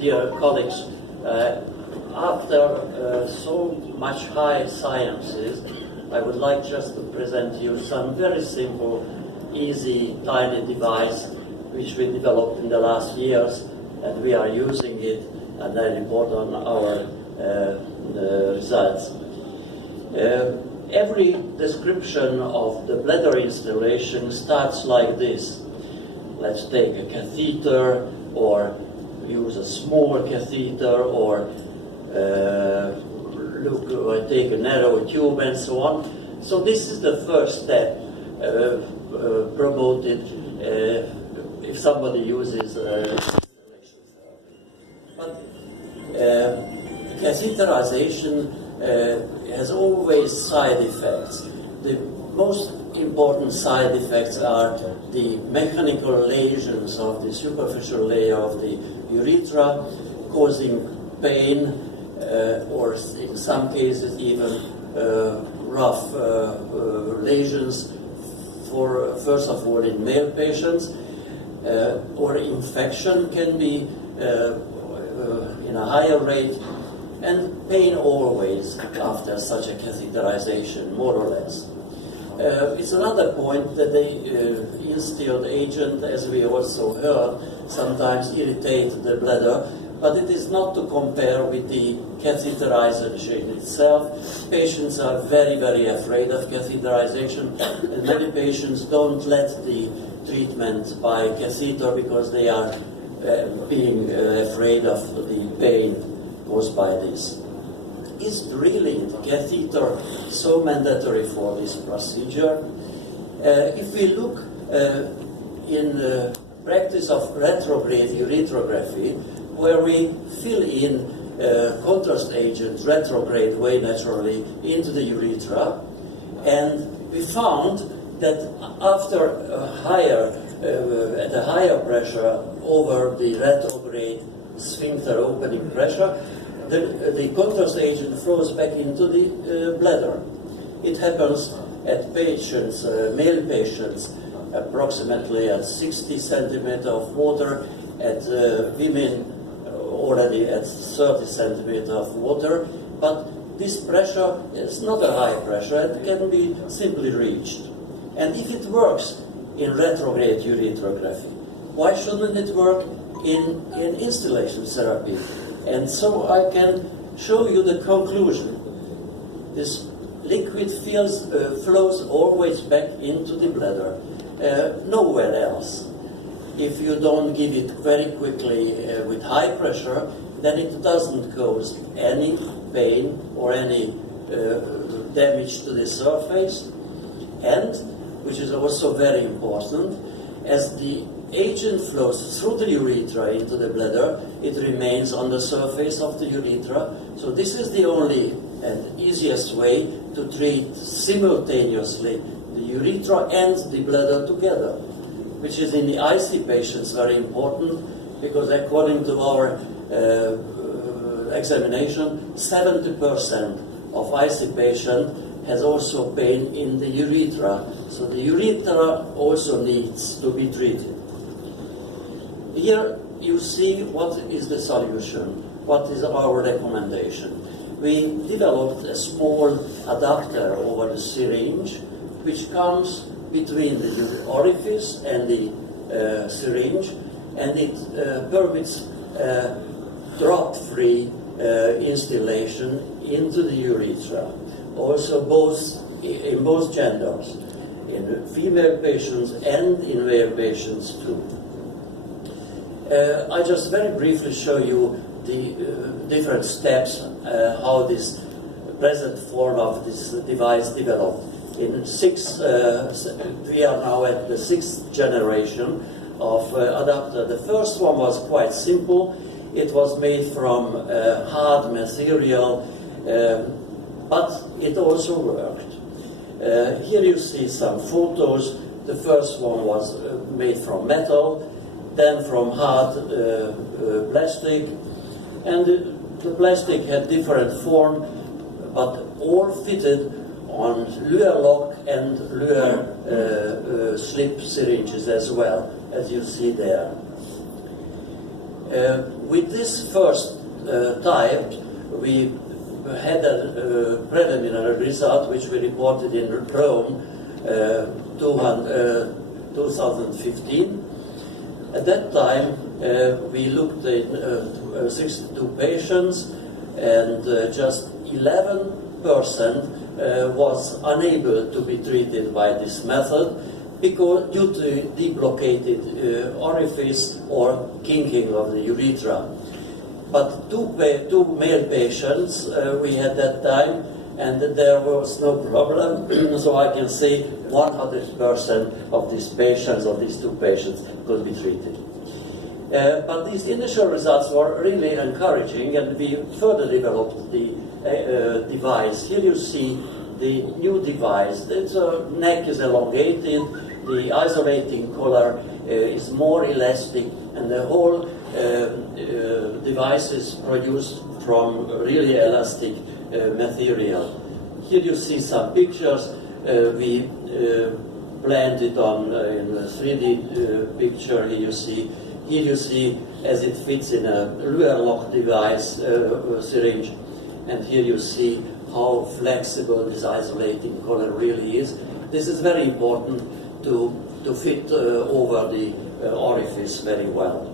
dear colleagues, after so much high sciences, I would like just to present you some very simple, easy, tiny device which we developed in the last years, and we are using it, and I report on our results. Every description of the bladder installation starts like this. Let's take a catheter, or use a small catheter, or take a narrow tube, and so on. So this is the first step promoted if somebody uses instillation therapy. But catheterization has always side effects. The most important side effects are the mechanical lesions of the superficial layer of the urethra, causing pain, or in some cases even rough lesions, for first of all in male patients, or infection can be in a higher rate, and pain always after such a catheterization, more or less. It's another point that the instilled agent, as we also heard, sometimes irritate the bladder, but it is not to compare with the catheterization itself. Patients are very, very afraid of catheterization, and many patients don't let the treatment by catheter because they are being afraid of the pain caused by this. Is really the catheter so mandatory for this procedure? If we look in the practice of retrograde ureterography, where we fill in contrast agent retrograde way naturally into the urethra, and we found that after at a higher pressure over the retrograde sphincter opening pressure, the contrast agent flows back into the bladder. It happens at patients, male patients, approximately at 60 centimeters of water, at women already at 30 centimeters of water, but this pressure is not a high pressure, it can be simply reached. And if it works in retrograde ureterography, why shouldn't it work in instillation therapy? And so I can show you the conclusion. This liquid flows always back into the bladder, nowhere else. If you don't give it very quickly with high pressure, then it doesn't cause any pain or any damage to the surface. And, which is also very important, as the agent flows through the urethra into the bladder, it remains on the surface of the urethra. So this is the only and easiest way to treat simultaneously the urethra and the bladder together, which is in the IC patients very important, because according to our examination, 70% of IC patient has also pain in the urethra. So the urethra also needs to be treated. Here you see what is the solution, what is our recommendation. We developed a small adapter over the syringe, which comes between the orifice and the syringe, and it permits drop-free instillation into the urethra. Also in both genders, in female patients and in male patients too. I just very briefly show you the different steps, how this present form of this device developed. We are now at the 6th generation of adapter. The first one was quite simple. It was made from hard material, but it also worked. Here you see some photos. The first one was made from metal, then from hard plastic, and the plastic had different form, but all fitted on Luer lock and Luer slip syringes as well, as you see there. With this first type, we had a preliminary result which we reported in Rome 2015. At that time, we looked at 62 patients, and just 11% was unable to be treated by this method because due to deblocated orifice or kinking of the urethra. But two male patients we had that time, and there was no problem. So I can say 100% of these patients, of these two patients, could be treated. But these initial results were really encouraging, and we further developed the device. Here you see the new device. The neck is elongated, the isolating collar is more elastic, and the whole device is produced from really elastic material. Here you see some pictures. We planned it on in a 3D picture. Here you see as it fits in a Luer-lock device syringe, and here you see how flexible this isolating collar really is. This is very important to fit over the orifice very well.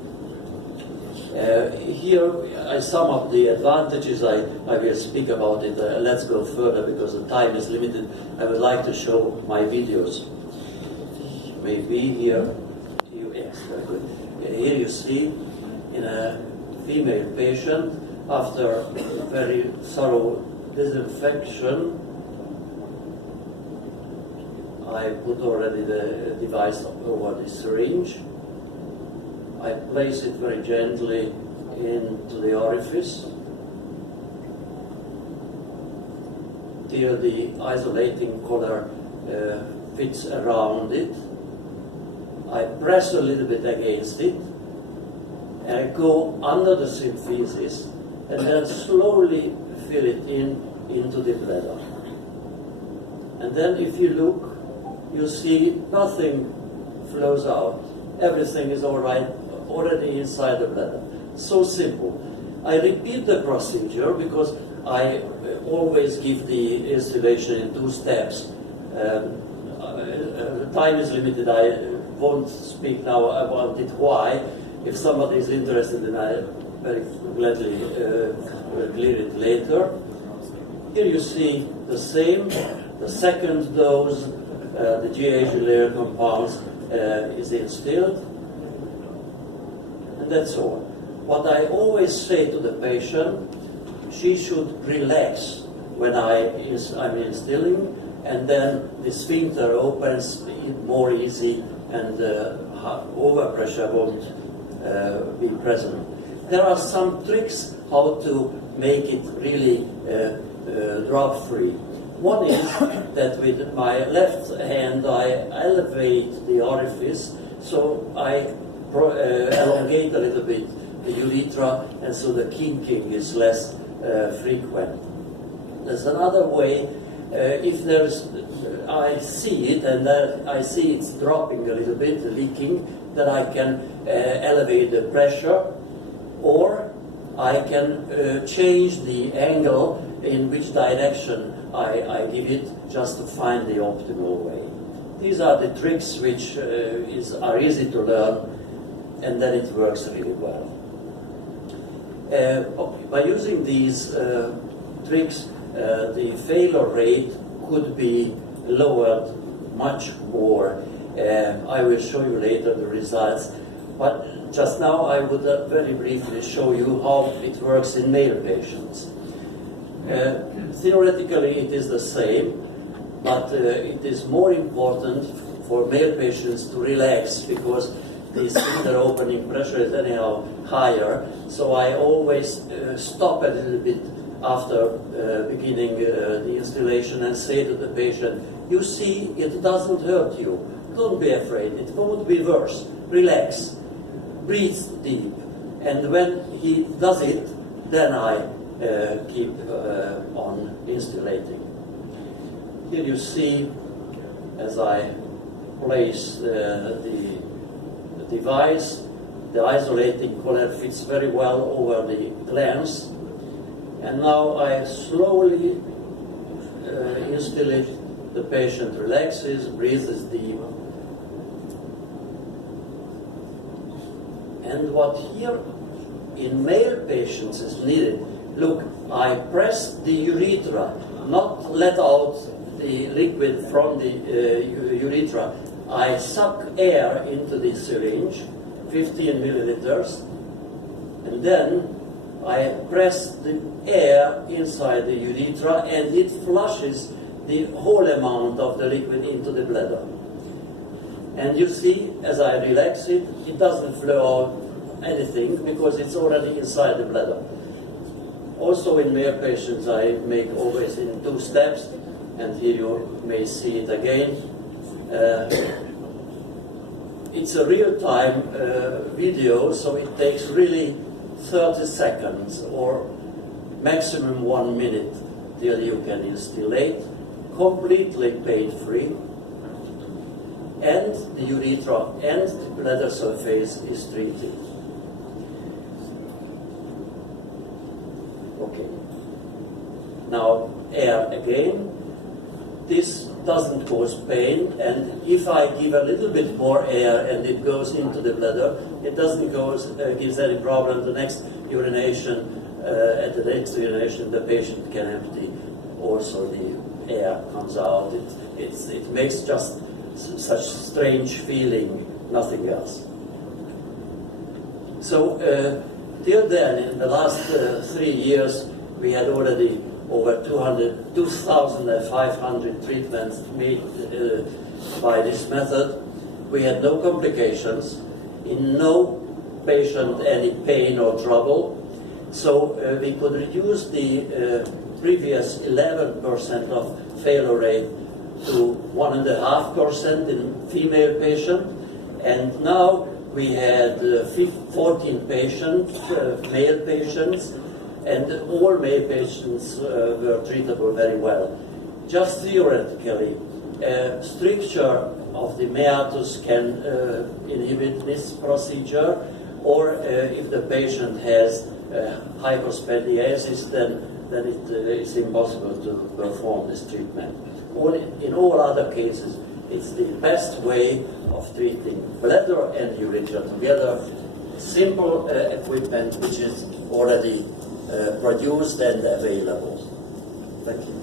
Here I sum up the advantages. I will speak about it. Let's go further because the time is limited. I would like to show my videos. Maybe here, yes, very good. Here you see in a female patient after very thorough disinfection. I put already the device over the syringe. I place it very gently into the orifice till the isolating collar fits around it. I press a little bit against it, and I go under the symphysis, and then slowly fill it into the bladder. And then if you look, you see nothing flows out. Everything is all right, already inside the bladder. So simple. I repeat the procedure because I always give the instillation in 2 steps. Time is limited. I won't speak now about it why. If somebody is interested, then I very gladly clear it later. Here you see the same. The second dose, the GAG layer compounds, is instilled. And that's all. What I always say to the patient, she should relax when I'm instilling, and then the sphincter opens more easy, and overpressure won't be present. There are some tricks how to make it really drop-free. One is that with my left hand I elevate the orifice, so I elongate a little bit the urethra, and so the kinking is less frequent. There's another way. If there's, I see it, and I see it's dropping a little bit, leaking, then I can elevate the pressure, or I can change the angle in which direction I give it, just to find the optimal way. These are the tricks which are easy to learn, and then it works really well. By using these tricks, the failure rate could be lowered much more. I will show you later the results, but just now I would very briefly show you how it works in male patients. Theoretically it is the same, but it is more important for male patients to relax because the sphincter opening pressure is anyhow higher, so I always stop a little bit after beginning the instillation and say to the patient, you see, it doesn't hurt you. Don't be afraid. It won't be worse. Relax. Breathe deep. And when he does it, then I keep on instillating. Here you see, as I place the device, The isolating collar fits very well over the glands. And now I slowly instill it. The patient relaxes, breathes deep. And what here in male patients is needed, look, I press the urethra, not let out the liquid from the urethra. I suck air into the syringe, 15 milliliters, and then I press the air inside the urethra and it flushes the whole amount of the liquid into the bladder. And you see, as I relax it, it doesn't flow out anything because it's already inside the bladder. Also in male patients, I make always in 2 steps, and here you may see it again. It's a real-time video, so it takes really 30 seconds or maximum 1 minute till you can instillate, completely pain-free, and the urethra and the bladder surface is treated. Okay. Now air again. This doesn't cause pain, and if I give a little bit more air and it goes into the bladder, it doesn't gives any problem. The next urination, at the next urination, the patient can empty. Also, the air comes out. It makes just such strange feeling, nothing else. So till then, in the last 3 years, we had already over 2,500 treatments made by this method. We had no complications, in no patient any pain or trouble. So we could reduce the previous 11% of failure rate to 1.5% in female patient. And now we had 14 patients, male patients, and all male patients were treatable very well. Just theoretically, stricture of the meatus can inhibit this procedure, or if the patient has hypospadiasis, then it is impossible to perform this treatment. In all other cases, it's the best way of treating bladder and urethra together. Simple equipment which is already produced and available. Thank you.